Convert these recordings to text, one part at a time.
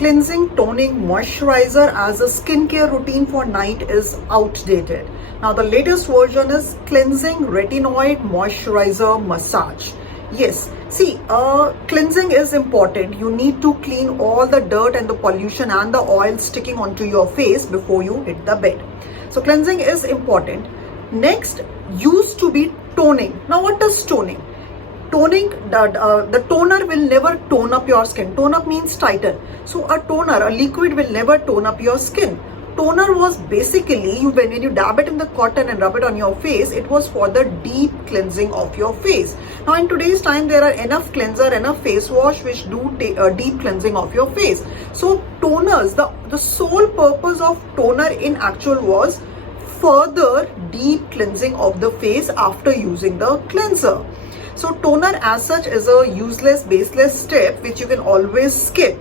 cleansing, toning, moisturizer as a skincare routine for night is outdated. Now the latest version is cleansing, retinoid, moisturizer, massage. Yes, see, cleansing is important. You need to clean all the dirt and the pollution and the oil sticking onto your face before you hit the bed. So cleansing is important. Next used to be toning. Now what is toning? Toning, the toner will never tone up your skin. Tone up means tighten. So a toner, a liquid will never tone up your skin. Toner was basically, when you dab it in the cotton and rub it on your face, it was for the deep cleansing of your face. Now in today's time, there are enough cleanser, enough face wash which do deep cleansing of your face. So toners, the sole purpose of toner in actual was further deep cleansing of the face after using the cleanser. So toner as such is a useless, baseless step which you can always skip.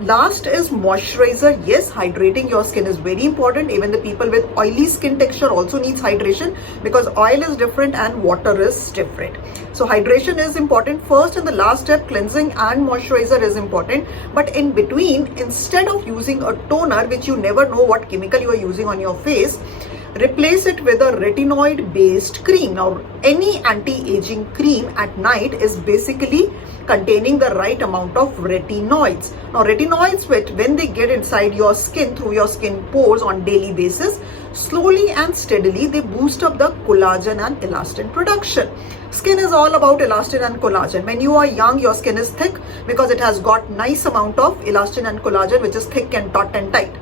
Last is moisturizer. Yes, hydrating your skin is very important. Even the people with oily skin texture also needs hydration because oil is different and water is different. So hydration is important. First and the last step, cleansing and moisturizer is important. But in between, instead of using a toner, which you never know what chemical you are using on your face, replace it with a retinoid based cream. Now any anti-aging cream at night is basically containing the right amount of retinoids. Now retinoids, when they get inside your skin through your skin pores on daily basis, slowly and steadily they boost up the collagen and elastin production. Skin is all about elastin and collagen. When you are young, your skin is thick because it has got nice amount of elastin and collagen, which is thick and taut and tight.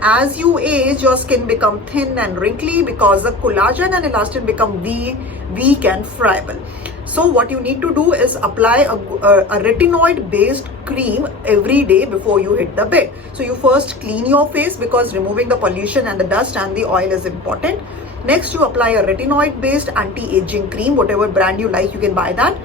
As you age, your skin become thin and wrinkly because the collagen and elastin become weak and friable. So what you need to do is apply a retinoid based cream every day before you hit the bed. So you first clean your face because removing the pollution and the dust and the oil is important. Next, you apply a retinoid based anti-aging cream, whatever brand you like, you can buy that.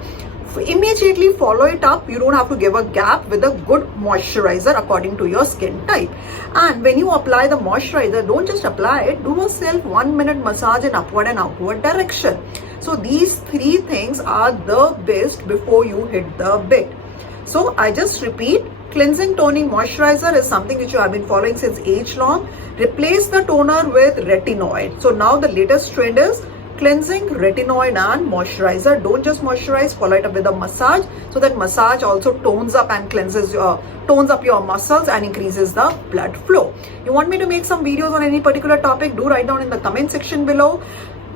Immediately follow it up. You don't have to give a gap with a good moisturizer according to your skin type. And when you apply the moisturizer, don't just apply it, do a self 1 minute massage in upward and outward direction. So these three things are the best before you hit the bed. So I just repeat, cleansing, toning, moisturizer is something which you have been following since age long. Replace the toner with retinoid. So now the latest trend is cleansing, retinoid and moisturizer. Don't just moisturize, follow it up with a massage, so that massage also tones up and tones up your muscles and increases the blood flow. You want me to make some videos on any particular topic? Do write down in the comment section below.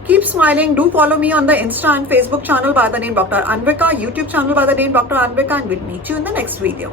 Keep smiling. Do follow me on the Insta and Facebook channel by the name Dr. Anvika, YouTube channel by the name Dr. Anvika, and we'll meet you in the next video.